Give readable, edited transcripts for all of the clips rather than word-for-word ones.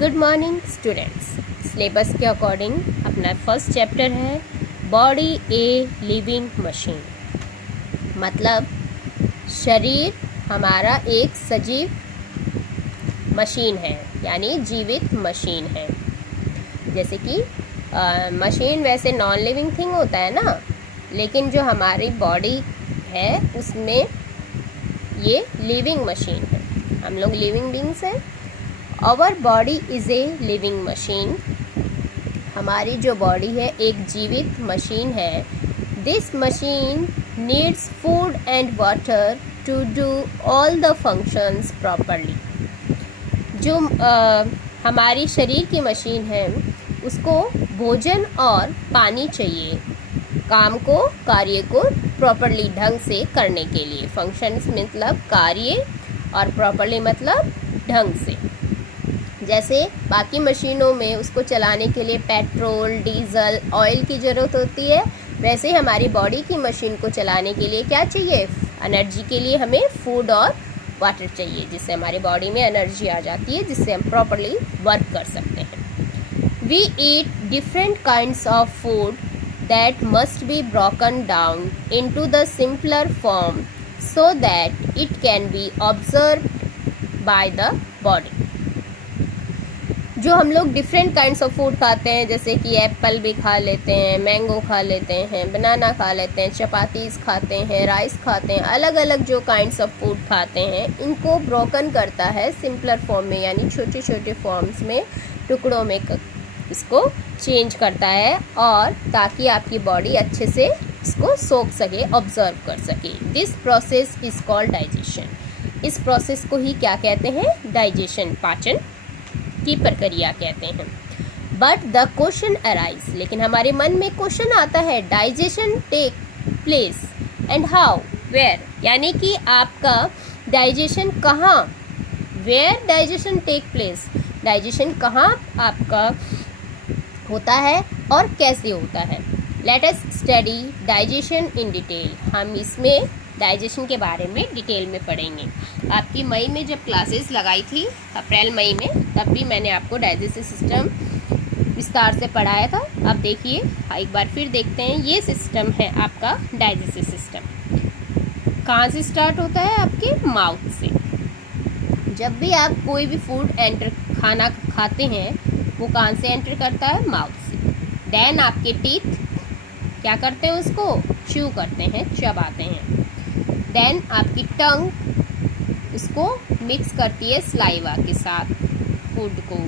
Good morning students. Syllabus के according अपना first chapter है बॉडी ए लिविंग मशीन। मतलब शरीर हमारा एक सजीव मशीन है, यानी जीवित मशीन है। जैसे कि मशीन वैसे नॉन लिविंग थिंग होता है ना, लेकिन जो हमारी बॉडी है उसमें ये लिविंग मशीन है। हम लोग लिविंग बींग्स हैं। Our body is a living machine. हमारी जो बॉडी है एक जीवित मशीन है। This machine needs food and water to do all the functions properly. जो हमारी शरीर की मशीन है उसको भोजन और पानी चाहिए कार्य को प्रॉपरली ढंग से करने के लिए। फंक्शंस मतलब कार्य और प्रॉपरली मतलब ढंग से। जैसे बाकी मशीनों में उसको चलाने के लिए पेट्रोल, डीजल, ऑयल की ज़रूरत होती है, वैसे हमारी बॉडी की मशीन को चलाने के लिए क्या चाहिए? एनर्जी के लिए हमें फूड और वाटर चाहिए, जिससे हमारी बॉडी में एनर्जी आ जाती है, जिससे हम प्रॉपरली वर्क कर सकते हैं। We eat different kinds of food that must be broken down into the simpler form so that it can be observed by the body. जो हम लोग डिफरेंट काइंड्स ऑफ फूड खाते हैं, जैसे कि एप्पल भी खा लेते हैं, मैंगो खा लेते हैं, बनाना खा लेते हैं, चपातीस खाते हैं, राइस खाते हैं, अलग अलग जो काइंड्स ऑफ फूड खाते हैं, इनको ब्रोकन करता है सिंपलर फॉर्म में, यानी छोटे छोटे फॉर्म्स में, टुकड़ों में इसको चेंज करता है, और ताकि आपकी बॉडी अच्छे से इसको सोख सके, ऑब्जर्व कर सके। This process is called digestion. इस प्रोसेस को ही क्या कहते हैं? डाइजेशन, पाचन की प्रक्रिया कहते हैं। बट द क्वेश्चन अराइज, लेकिन हमारे मन में क्वेश्चन आता है, digestion take place and how, where, यानी कि आपका डाइजेशन कहाँ, where digestion take place, digestion कहाँ आपका होता है और कैसे होता है। Let us study digestion in detail. हम इसमें डाइजेशन के बारे में डिटेल में पढ़ेंगे। आपकी मई में जब क्लासेस लगाई थी, अप्रैल मई में, तब भी मैंने आपको डाइजेस्टिव सिस्टम विस्तार से पढ़ाया था। अब देखिए, एक बार फिर देखते हैं। ये सिस्टम है आपका डाइजेस्टिव सिस्टम। कहाँ से स्टार्ट होता है? आपके माउथ से। जब भी आप कोई भी फूड खाना खाते हैं, वो कहाँ से एंटर करता है? माउथ से। देन आपके टीथ क्या करते हैं? उसको च्यू करते हैं, चबाते हैं। देन आपकी टंग इसको मिक्स करती है स्लाइवा के साथ फूड को,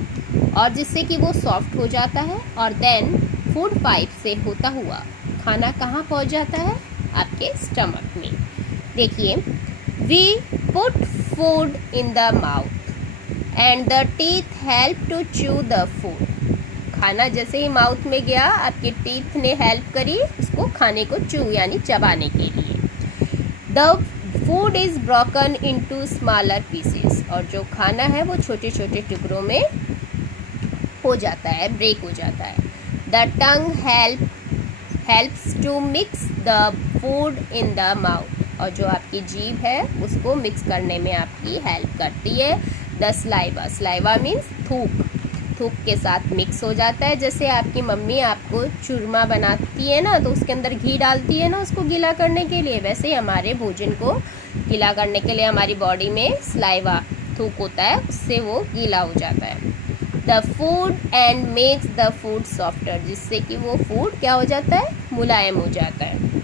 और जिससे कि वो सॉफ्ट हो जाता है। और देन फूड पाइप से होता हुआ खाना कहाँ पहुँच जाता है? आपके स्टमक में। देखिए, we put food in the mouth and the teeth help to chew the food. खाना जैसे ही माउथ में गया, आपके टीथ ने हेल्प करी उसको खाने को च्यू यानी चबाने के लिए। The food is broken into smaller pieces, और जो खाना है वो छोटे छोटे टुकड़ों में हो जाता है, ब्रेक हो जाता है। The tongue helps to mix the food in the mouth, और जो आपकी जीभ है उसको मिक्स करने में आपकी हेल्प करती है। द स्लाइवा मीन्स थूक के साथ मिक्स हो जाता है। जैसे आपकी मम्मी आपको चूरमा बनाती है ना, तो उसके अंदर घी डालती है ना उसको गीला करने के लिए, वैसे ही हमारे भोजन को गीला करने के लिए हमारी बॉडी में स्लाइवा, थूक होता है, उससे वो गीला हो जाता है। The food and makes the food softer, जिससे कि वो फूड क्या हो जाता है? मुलायम हो जाता है।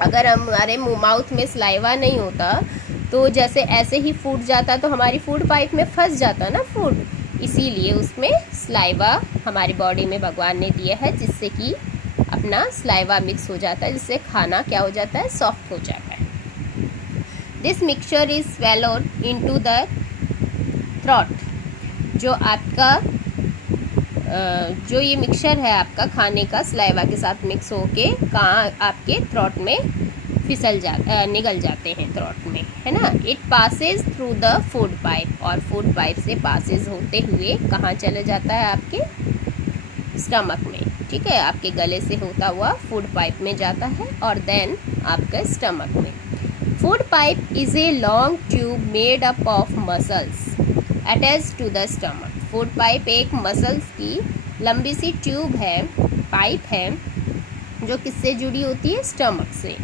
अगर हमारे माउथ में स्लाइवा नहीं होता तो जैसे ऐसे ही फूड जाता तो हमारी फूड पाइप में फंस जाता ना फूड, इसीलिए उसमें स्लाइवा हमारी बॉडी में भगवान ने दिया है, जिससे कि अपना स्लाइवा मिक्स हो जाता है, जिससे खाना क्या हो जाता है? सॉफ्ट हो जाता है। This mixture is swallowed into the throat. जो आपका जो ये मिक्सचर है आपका खाने का स्लाइवा के साथ मिक्स होके कहाँ आपके थ्रोट में निगल जाते हैं, थ्रोट में, है ना। It Passage through the food pipe, और फूड पाइप से पासेज होते हुए कहाँ चले जाता है? आपके स्टमक में, ठीक है। आपके गले से होता हुआ फूड पाइप में जाता है, और देन आपके स्टमक में। Food pipe is a long tube made up of muscles attached to the stomach. Food pipe एक मसल्स की लंबी सी ट्यूब है, पाइप है, जो किससे जुड़ी होती है? स्टमक से।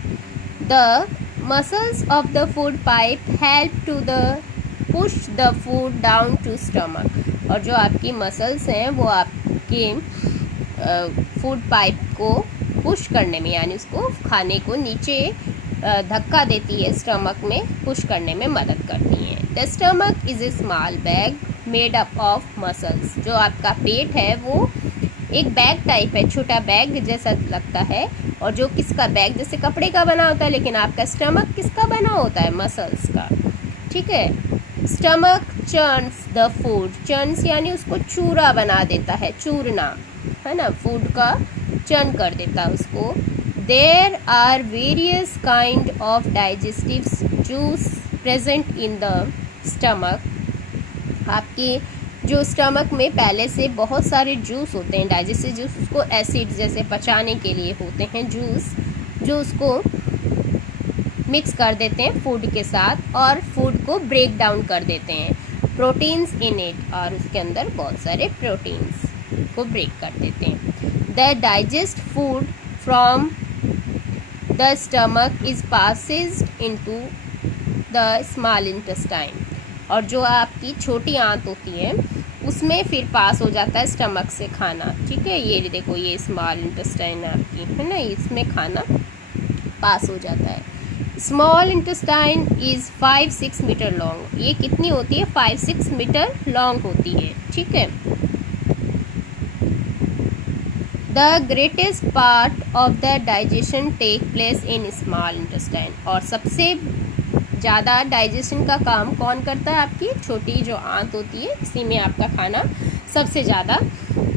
The muscles of the food pipe help to the push the food down to stomach. और जो आपकी मसल्स हैं वो आपके फूड पाइप को पुश करने में, यानी उसको खाने को नीचे धक्का देती है, स्टमक में पुश करने में मदद करती हैं। The stomach is a small bag made up of muscles. जो आपका पेट है वो एक बैग टाइप है, छोटा बैग जैसा लगता है, और जो किसका बैग? जैसे कपड़े का बना होता है, लेकिन आपका स्टमक किसका बना होता है? मसल्स का। ठीक है। Stomach churns the food, churns यानी उसको चूरा बना देता है, चूरना है ना, फूड का चर्न कर देता है उसको। There are various kind of digestive juice present in the stomach. आपके जो स्टमक में पहले से बहुत सारे जूस होते हैं, डाइजेस्टिव जूस, उसको एसिड जैसे पचाने के लिए होते हैं जूस, जो उसको मिक्स कर देते हैं फूड के साथ और फूड को ब्रेक डाउन कर देते हैं। प्रोटीन्स इन इट, और उसके अंदर बहुत सारे प्रोटीन्स को ब्रेक कर देते हैं। The digest food from the stomach is passes into the small intestine. और जो आपकी छोटी आंत होती है उसमें फिर पास हो जाता है स्टमक से खाना। ठीक है, ये देखो, ये स्मॉल इंटेस्टाइन आपकी है ना, इसमें खाना पास हो जाता है। Small intestine is 5-6 metre long. ये कितनी होती है? 5-6 मीटर लॉन्ग होती है। ठीक है। The greatest part of the digestion take place in small intestine. और सबसे ज़्यादा डाइजेशन का काम कौन करता है? आपकी छोटी जो आंत होती है, इसी में आपका खाना सबसे ज़्यादा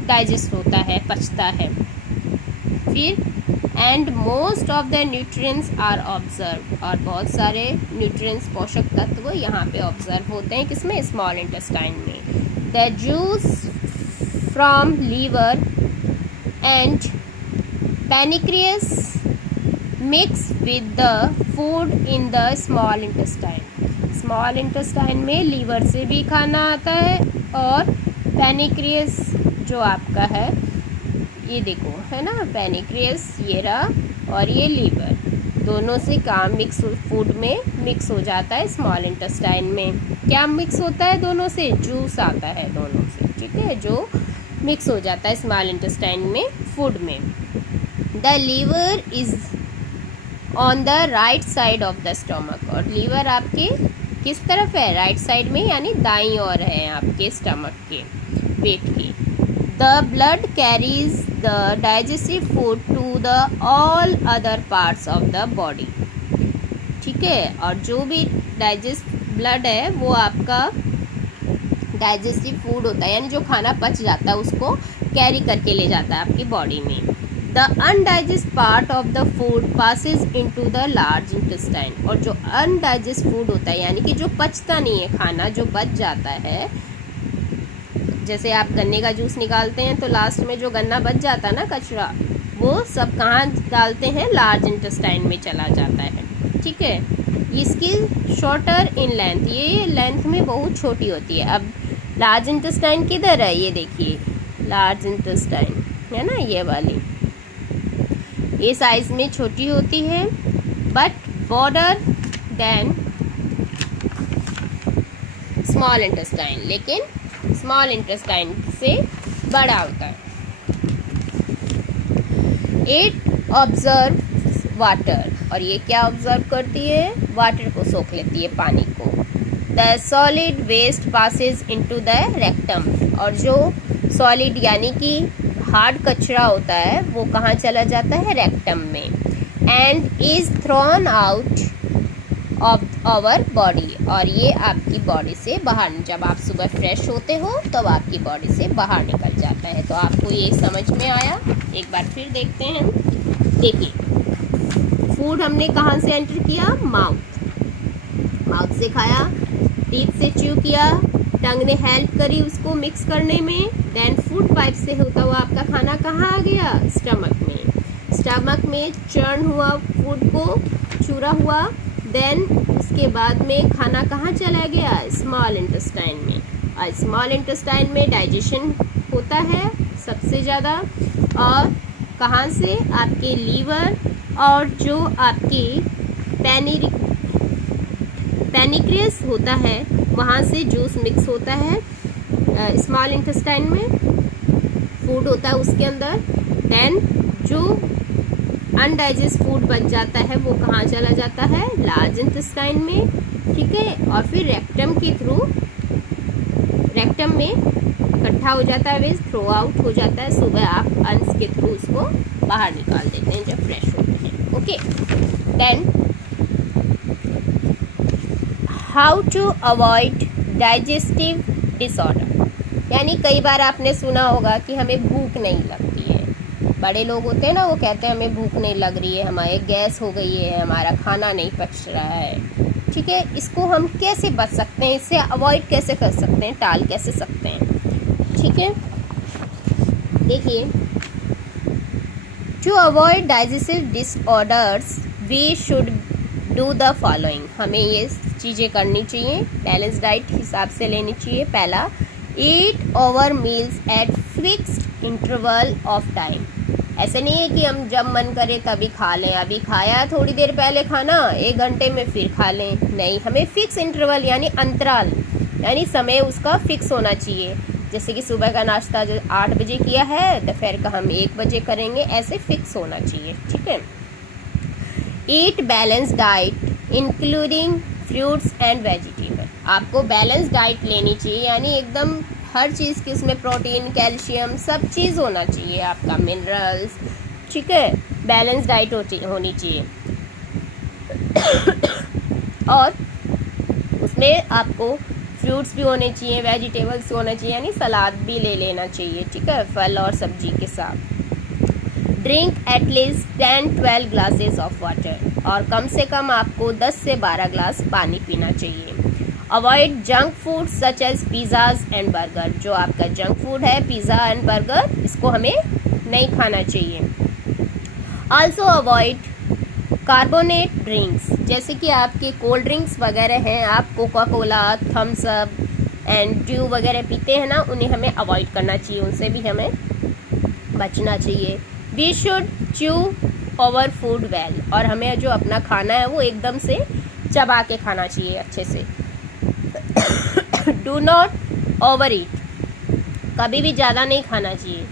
डाइजेस्ट होता है, पचता है। फिर and most of the nutrients are observe. और बहुत सारे न्यूट्रिएंट्स, पोषक तत्व यहाँ पे ऑब्जर्व होते हैं, किसमें? स्मॉल इंटेस्टाइन में। The juice from liver and pancreas mix with the food in the small intestine. Small intestine में लीवर से भी खाना आता है और पैनिक्रियस जो आपका है, ये देखो है ना, पैनिक्रियस ये रहा, और ये लीवर, दोनों से काम मिक्स फूड में मिक्स हो जाता है स्मॉल इंटेस्टाइन में। क्या मिक्स होता है दोनों से? जूस आता है दोनों से। ठीक है, जो मिक्स हो जाता है स्मॉल इंटेस्टाइन में फूड में। The liver is on the right side of the stomach. और लीवर आपके किस तरफ है? राइट साइड में, यानी दाईं ओर है आपके स्टमक के, पेट के। The blood carries the digestive food to the all other parts of the body. ठीक है, और जो भी डाइजेस्ट ब्लड है वो आपका डाइजेस्टिव फूड होता है, यानी जो खाना पच जाता है उसको कैरी करके ले जाता है आपकी बॉडी में। The अनडाइजेस्ट part of the food passes into the large intestine. और जो अनडाइजेस्ट फूड होता है, यानी कि जो पचता नहीं है खाना, जो बच जाता है, जैसे आप गन्ने का जूस निकालते हैं तो लास्ट में जो गन्ना बच जाता है ना, कचरा, वो सब कहाँ डालते हैं? लार्ज इंटेस्टाइन में चला जाता है। ठीक है, इसकी शॉर्टर इन लेंथ, ये लेंथ में बहुत छोटी होती है। अब लार्ज इंटेस्टाइन किधर है? ये देखिए, लार्ज इंटेस्टाइन है ना, ये वाली, ये साइज में छोटी होती है, but border then small intestine, लेकिन स्मॉल इंटेस्टाइन से बड़ा होता है। It observe water. और ये क्या ऑब्जर्व करती है? वाटर को सोख लेती है, पानी को। The solid waste passes into the rectum. और जो सॉलिड यानी कि हार्ड कचरा होता है वो कहाँ चला जाता है? रेक्टम में। And is thrown out of our body. और ये आपकी बॉडी से बाहर, जब आप सुबह फ्रेश होते हो तब आपकी बॉडी से बाहर निकल जाता है। तो आपको ये समझ में आया? एक बार फिर देखते हैं। देखिए, फूड हमने कहाँ से एंटर किया? माउथ। माउथ से खाया, टीथ से च्यू किया, टंग ने हेल्प करी उसको मिक्स करने में। देन फूड पाइप से होता हुआ आपका खाना कहाँ आ गया? स्टमक में। स्टमक में चर्न हुआ, फूड को चूरा हुआ। देन उसके बाद में खाना कहाँ चला गया? स्मॉल इंटेस्टाइन में। और स्मॉल इंटेस्टाइन में डाइजेशन होता है सबसे ज़्यादा, और कहाँ से, आपके लीवर और जो आपके पैनिक्रियस होता है वहाँ से जूस मिक्स होता है। स्मॉल इंटेस्टाइन में फूड होता है उसके अंदर, देन जो अनडाइजेस्ट फूड बच जाता है वो कहाँ चला जाता है, लार्ज इंटेस्टाइन में, ठीक है, और फिर रेक्टम के थ्रू, रेक्टम में इकट्ठा हो जाता है, वेस्ट थ्रो आउट हो जाता है, सुबह आप अंस के थ्रू उसको बाहर निकाल देते हैं जब फ्रेश होते हैं। Okay, then how to avoid digestive disorder, यानी कई बार आपने सुना होगा कि हमें भूख नहीं लगती है, बड़े लोग होते हैं ना, वो कहते हैं हमें भूख नहीं लग रही है, हमारे गैस हो गई है, हमारा खाना नहीं पच रहा है, ठीक है, इसको हम कैसे बच सकते हैं, इससे अवॉइड कैसे कर सकते हैं, टाल कैसे सकते हैं, ठीक है। देखिए, to avoid digestive disorders we should do the following, हमें ये चीज़ें करनी चाहिए, बैलेंस डाइट हिसाब से लेनी चाहिए। पहला, eat over meals at fixed interval of time, ऐसे नहीं है कि हम जब मन करे तभी खा लें, अभी खाया थोड़ी देर पहले खाना, 1 घंटे में फिर खा लें, नहीं, हमें फिक्स इंटरवल यानी अंतराल, यानी समय उसका फिक्स होना चाहिए। जैसे कि सुबह का नाश्ता जो 8 बजे किया है, दोपहर का हम 1 बजे करेंगे, ऐसे फिक्स होना चाहिए, ठीक है। Eat balance diet including fruits and vegetable, आपको बैलेंस डाइट लेनी चाहिए, यानी एकदम हर चीज़ की उसमें प्रोटीन, कैल्शियम, सब चीज़ होना चाहिए, आपका मिनरल्स, ठीक है, बैलेंस डाइट होनी चाहिए। और उसमें आपको फ्रूट्स भी होने चाहिए, वेजिटेबल्स होना चाहिए, यानी सलाद भी ले लेना चाहिए, ठीक है, फल और सब्जी के साथ। Drink at least 10-12 glasses of water, और कम से कम आपको 10 से 12 ग्लास पानी पीना चाहिए। Avoid junk food such as pizzas and burger, जो आपका जंक फूड है, पिज़्ज़ा एंड बर्गर, इसको हमें नहीं खाना चाहिए। आल्सो अवॉइड कार्बोनेट ड्रिंक्स, जैसे कि आपके कोल्ड ड्रिंक्स वगैरह हैं, आप Coca Cola, Thums Up and Dew वगैरह पीते हैं ना, उन्हें हमें अवॉइड करना चाहिए, उनसे भी हमें बचना चाहिए। We should chew over food well, और हमें जो अपना खाना है वो एकदम से चबा के खाना चाहिए अच्छे से। डू नॉट ओवर ईट, कभी भी ज़्यादा नहीं खाना चाहिए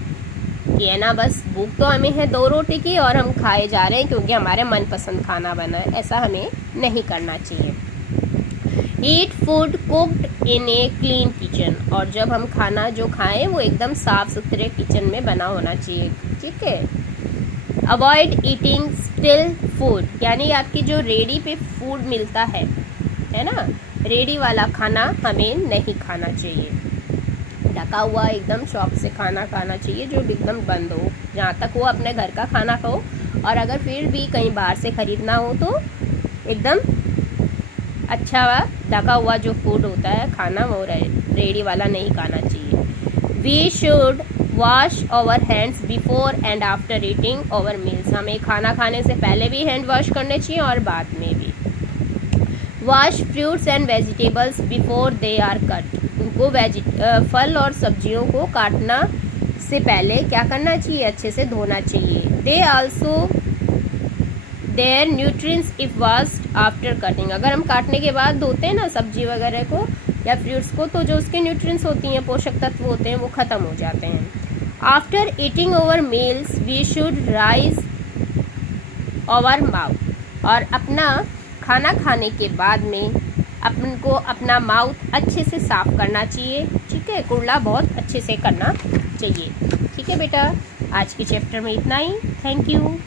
कि है ना, बस भूख तो हमें है 2 रोटी की और हम खाए जा रहे हैं क्योंकि हमारे मनपसंद खाना बना है, ऐसा हमें नहीं करना चाहिए। Eat food cooked in a clean kitchen, और जब हम खाना जो खाएं वो एकदम साफ सुथरे किचन में बना होना चाहिए, ठीक है। अवॉइड ईटिंग स्टिल फूड, यानी आपकी जो रेडी पे फूड मिलता है ना, रेडी वाला खाना हमें नहीं खाना चाहिए। ढका हुआ एकदम शॉप से खाना खाना चाहिए जो एकदम बंद हो, जहाँ तक वो अपने घर का खाना खाओ, और अगर फिर भी कहीं बाहर से ख़रीदना हो तो एकदम अच्छा ढका हुआ जो फूड होता है खाना, वो रेडी वाला नहीं खाना चाहिए। We should wash our hands before and after eating our meals, हमें खाना खाने से पहले भी हैंड वॉश करने चाहिए और बाद में भी। Wash fruits and vegetables before they are cut, उनको फल और सब्जियों को काटना से पहले क्या करना चाहिए, अच्छे से धोना चाहिए। They also their nutrients if washed after cutting, अगर हम काटने के बाद धोते हैं ना सब्जी वगैरह को या फ्रूट्स को, तो जो उसके न्यूट्रिएंट्स होती हैं, पोषक तत्व होते हैं, वो ख़त्म हो जाते हैं। After eating over meals we should rinse over mouth, और अपना खाना खाने के बाद में अपन को अपना माउथ अच्छे से साफ करना चाहिए, ठीक है, कुल्ला बहुत अच्छे से करना चाहिए, ठीक है बेटा। आज के चैप्टर में इतना ही, थैंक यू।